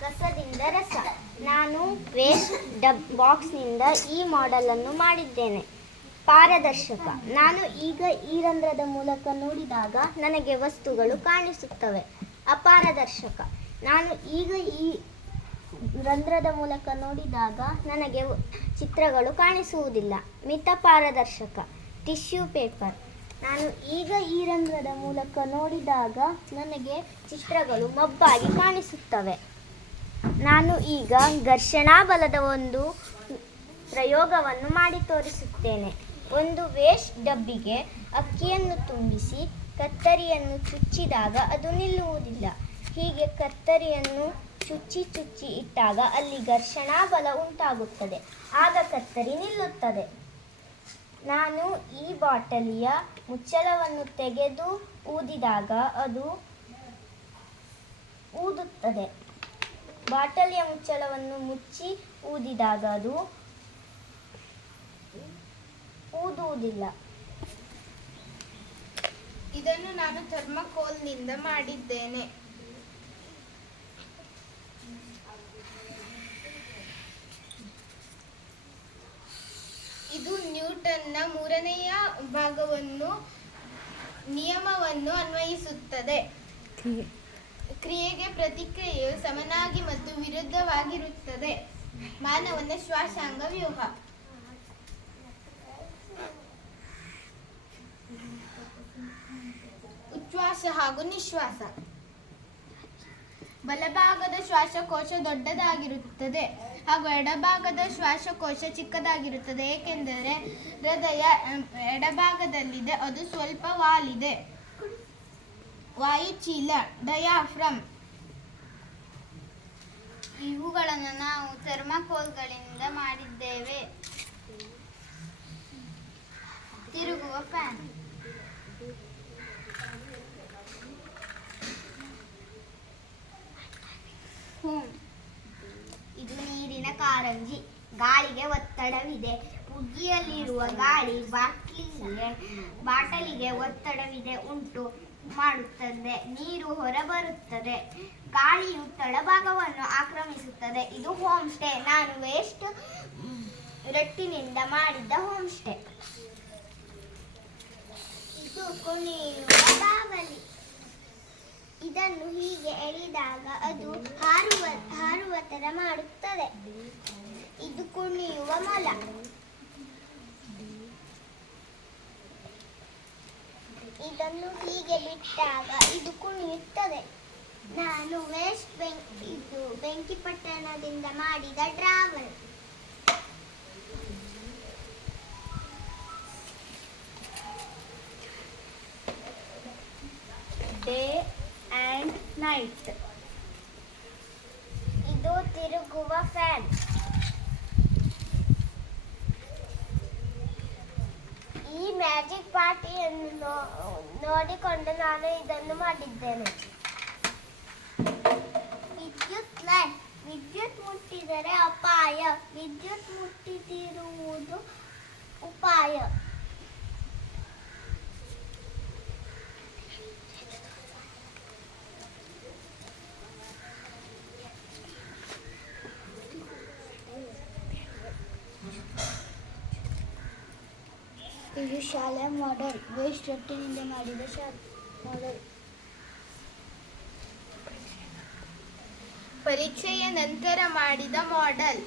ಕಸದಿಂದ ರಸ. ನಾನು ವೇಸ್ಟ್ ಡಬ್ ಬಾಕ್ಸ್ನಿಂದ ಈ ಮಾಡೆಲನ್ನು ಮಾಡಿದ್ದೇನೆ. ಪಾರದರ್ಶಕ. ನಾನು ಈಗ ಈ ರಂಧ್ರದ ಮೂಲಕ ನೋಡಿದಾಗ ನನಗೆ ವಸ್ತುಗಳು ಕಾಣಿಸುತ್ತವೆ. ಅಪಾರದರ್ಶಕ. ನಾನು ಈಗ ಈ ರಂಧ್ರದ ಮೂಲಕ ನೋಡಿದಾಗ ನನಗೆ ಚಿತ್ರಗಳು ಕಾಣಿಸುವುದಿಲ್ಲ. ಮಿತ ಪಾರದರ್ಶಕ. Tissue paper. ನಾನು ಈಗ ಈ ರಂಧ್ರದ ಮೂಲಕ ನೋಡಿದಾಗ ನನಗೆ ಚಿತ್ರಗಳು ಮಬ್ಬಾಗಿ ಕಾಣಿಸುತ್ತವೆ. ನಾನು ಈಗ ಘರ್ಷಣಾ ಬಲದ ಒಂದು ಪ್ರಯೋಗವನ್ನು ಮಾಡಿ ತೋರಿಸುತ್ತೇನೆ. ಒಂದು ವೇಸ್ಟ್ ಡಬ್ಬಿಗೆ ಅಕ್ಕಿಯನ್ನು ತುಂಬಿಸಿ ಕತ್ತರಿಯನ್ನು ಚುಚ್ಚಿದಾಗ ಅದು ನಿಲ್ಲುವುದಿಲ್ಲ. ಹೀಗೆ ಕತ್ತರಿಯನ್ನು ಚುಚ್ಚಿ ಚುಚ್ಚಿ ಇಟ್ಟಾಗ ಅಲ್ಲಿ ಘರ್ಷಣಾ ಬಲ ಉಂಟಾಗುತ್ತದೆ. ಆಗ ಕತ್ತರಿ ನಿಲ್ಲುತ್ತದೆ. ನಾನು ಈ ಬಾಟಲಿಯ ಮುಚ್ಚಳವನ್ನು ತೆಗೆದು ಊದಿದಾಗ ಅದು ಊದುತ್ತದೆ. ಬಾಟಲಿಯ ಮುಚ್ಚಳವನ್ನು ಮುಚ್ಚಿ ಊದಿದಾಗ ಅದು ಊದುವುದಿಲ್ಲ. ಇದನ್ನು ನಾನು ಥರ್ಮಕೋಲ್ನಿಂದ ಮಾಡಿದ್ದೇನೆ. ಇದು ನ್ಯೂಟನ್ನ ಮೂರನೆಯ ಭಾಗವನ್ನು ನಿಯಮವನ್ನು ಅನ್ವಯಿಸುತ್ತದೆ. ಕ್ರಿಯೆಗೆ ಪ್ರತಿಕ್ರಿಯೆಯು ಸಮನಾಗಿ ಮತ್ತು ವಿರುದ್ಧವಾಗಿರುತ್ತದೆ. ಮಾನವನ ಶ್ವಾಸಾಂಗ ವ್ಯೂಹ. ಉಚ್ಛ್ವಾಸ ಹಾಗೂ ನಿಶ್ವಾಸ. ಬಲಭಾಗದ ಶ್ವಾಸಕೋಶ ದೊಡ್ಡದಾಗಿರುತ್ತದೆ ಹಾಗೂ ಎಡಭಾಗದ ಶ್ವಾಸಕೋಶ ಚಿಕ್ಕದಾಗಿರುತ್ತದೆ. ಏಕೆಂದರೆ ಹೃದಯ ಎಡಭಾಗದಲ್ಲಿದೆ, ಅದು ಸ್ವಲ್ಪ ವಾಲಿದೆ ವಾಯುಚೀಲ ಡಯಾಫ್ರಮ್. ಇವುಗಳನ್ನು ನಾವು ಥರ್ಮಾಕೋಲ್ಗಳಿಂದ ಮಾಡಿದ್ದೇವೆ. ತಿರುಗುವ ಫ್ಯಾನ್. ಇದು ನೀರಿನ ಕಾರಂಜಿ. ಗಾಳಿಗೆ ಒತ್ತಡವಿದೆ. ಉಗ್ಗಿಯಲ್ಲಿರುವ ಗಾಳಿ ಬಾಟ್ಲಿಗೆ, ಬಾಟಲಿಗೆ ಒತ್ತಡವಿದೆ, ಉಂಟು. ಮಾಡುತ್ತದೆ. ನೀರು ಹೊರಬರುತ್ತದೆ. ಗಾಳಿಯು ತಳಭಾಗವನ್ನು ಆಕ್ರಮಿಸುತ್ತದೆ. ಇದು ಹೋಮ್ ಸ್ಟೇ ನಾನು ವೇಸ್ಟ್ ರಟ್ಟಿನಿಂದ ಮಾಡಿದ್ದ ಹೋಮ್ ಸ್ಟೇ ಇದು ಕುಣಿಯುವ ಬಾವಲಿ. ಇದನ್ನು ಹೀಗೆ ಎಳೆದಾಗ ಅದು ಹಾರುವ ಹಾರುವ ತರ ಮಾಡುತ್ತದೆ. ಇದು ಕುಣಿಯುವ ಮೊಲ. ಇದನ್ನು ಹೀಗೆ ಬಿಟ್ಟಾಗ ಇದು ಕುಣಿಯುತ್ತದೆ. ನಾನು ವೆಸ್ಟ್ ಬೆಂಕಿ ಇದು ಬೆಂಕಿಪಟ್ಟಣದಿಂದ ಮಾಡಿದ ಡ್ರಾವಲ್. Day and night. ಇದು ತಿರುಗುವ ಫ್ಯಾನ್ ಈ ಮ್ಯಾಜಿಕ್ ಪಾರ್ಟಿಯನ್ನು ನೋಡಿಕೊಂಡು ನಾನು ಇದನ್ನು ಮಾಡಿದ್ದೇನೆ. ವಿದ್ಯುತ್ ಲೈನ್ ವಿದ್ಯುತ್ ಮುಟ್ಟಿದರೆ ಅಪಾಯ. ವಿದ್ಯುತ್ ಮುಟ್ಟಿದಿರುವುದು ಉಪಾಯ. ಇದು ಶಾಲೆ ಮಾಡೆಲ್ ವೇಸ್ಟ್ ರಟ್ಟಿನಿಂದ ಮಾಡಿದ ಶಾಲೆ ಮಾಡೆಲ್ ಪರೀಕ್ಷೆಯ ನಂತರ ಮಾಡಿದ ಮಾಡೆಲ್